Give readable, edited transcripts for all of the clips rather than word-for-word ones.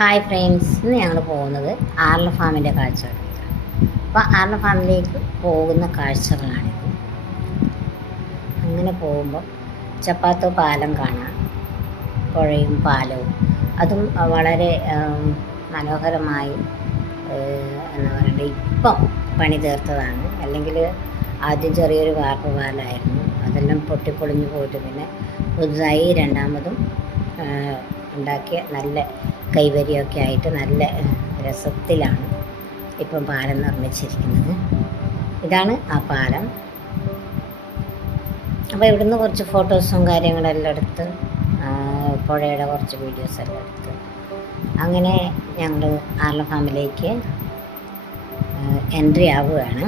Hi friends, ഇന്ന് ഞങ്ങൾ പോകുന്നത് ആർല ഫാമിൻ്റെ കാഴ്ചകളിലേക്കാണ്. അപ്പോൾ ആർല ഫാമിലേക്ക് പോകുന്ന കാഴ്ചകളാണിത്. അങ്ങനെ പോകുമ്പോൾ ചപ്പാത്തോ പാലം കാണാം, പുഴയും പാലവും. അതും വളരെ മനോഹരമായി എന്താ പറയണ്ടത്, ഇപ്പം പണി തീർത്തതാണ്. അല്ലെങ്കിൽ ആദ്യം ചെറിയൊരു വാർപ്പ് പാലമായിരുന്നു, അതെല്ലാം പൊട്ടിപ്പൊളിഞ്ഞു പോയിട്ട് പിന്നെ പുതുതായി രണ്ടാമതും ഉണ്ടാക്കിയ നല്ല കൈവരിയൊക്കെ ആയിട്ട് നല്ല രസത്തിലാണ് ഇപ്പം പാലം നിർമ്മിച്ചിരിക്കുന്നത്. ഇതാണ് ആ പാലം. അപ്പോൾ ഇവിടുന്ന് കുറച്ച് ഫോട്ടോസും കാര്യങ്ങളെല്ലാം എടുത്ത്, പുഴയുടെ കുറച്ച് വീഡിയോസെല്ലാം എടുത്ത് അങ്ങനെ ഞങ്ങൾ ആർല ഫാമിലേക്ക് എൻട്രി ആവുകയാണ്.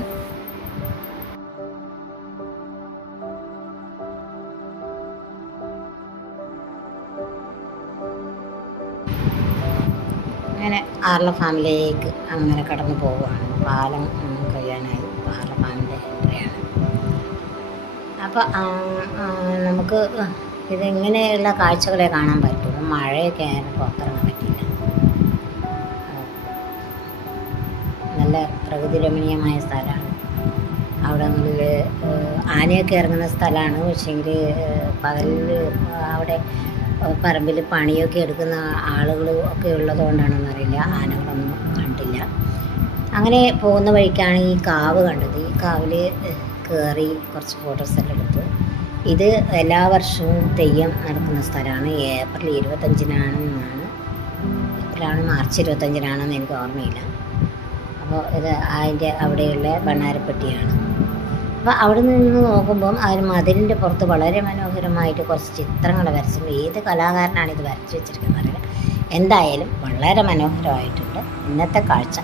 അങ്ങനെ ആർല ഫാമിലേക്ക് അങ്ങനെ കടന്നു പോവുകയാണ്. പാലം കഴിയാനായി ആർല ഫാമിൻ്റെ എൻട്രിയാണ്. അപ്പോൾ നമുക്ക് ഇതിങ്ങനെയുള്ള കാഴ്ചകളെ കാണാൻ പറ്റുള്ളൂ. മഴയൊക്കെ ആയാലും പുറത്തിറങ്ങാൻ പറ്റില്ല. നല്ല പ്രകൃതി രമണീയമായ സ്ഥലമാണ്. അവിടങ്ങളിൽ ആനയൊക്കെ ഇറങ്ങുന്ന സ്ഥലമാണ്. പക്ഷേങ്കിൽ പകലിൽ അവിടെ പറമ്പിൽ പണിയൊക്കെ എടുക്കുന്ന ആളുകൾ ഒക്കെ ഉള്ളതുകൊണ്ടാണെന്നറിയില്ല, ആനകളൊന്നും കണ്ടില്ല. അങ്ങനെ പോകുന്ന വഴിക്കാണ് ഈ കാവ് കണ്ടത്. ഈ കാവിൽ കയറി കുറച്ച് ഫോട്ടോസെല്ലാം എടുത്തു. ഇത് എല്ലാ വർഷവും തെയ്യം നടക്കുന്ന സ്ഥലമാണ്. ഏപ്രിൽ 25-നാണെന്നാണ്, എപ്പോഴാണ് മാർച്ച് 25-നാണെന്ന് എനിക്ക് ഓർമ്മയില്ല. അപ്പോൾ ഇത് അതിൻ്റെ അവിടെയുള്ള ഭണ്ണാരപ്പെട്ടിയാണ്. അപ്പോൾ അവിടെ നിന്ന് നോക്കുമ്പം ആ ഒരു മതിലിൻ്റെ പുറത്ത് വളരെ മനോഹരമായിട്ട് കുറച്ച് ചിത്രങ്ങൾ വരച്ചിട്ടുണ്ട്. ഏത് കലാകാരനാണ് ഇത് വരച്ച് വെച്ചിരിക്കുന്നത് അറിയില്ല. എന്തായാലും വളരെ മനോഹരമായിട്ടുണ്ട്. ഇന്നത്തെ കാഴ്ച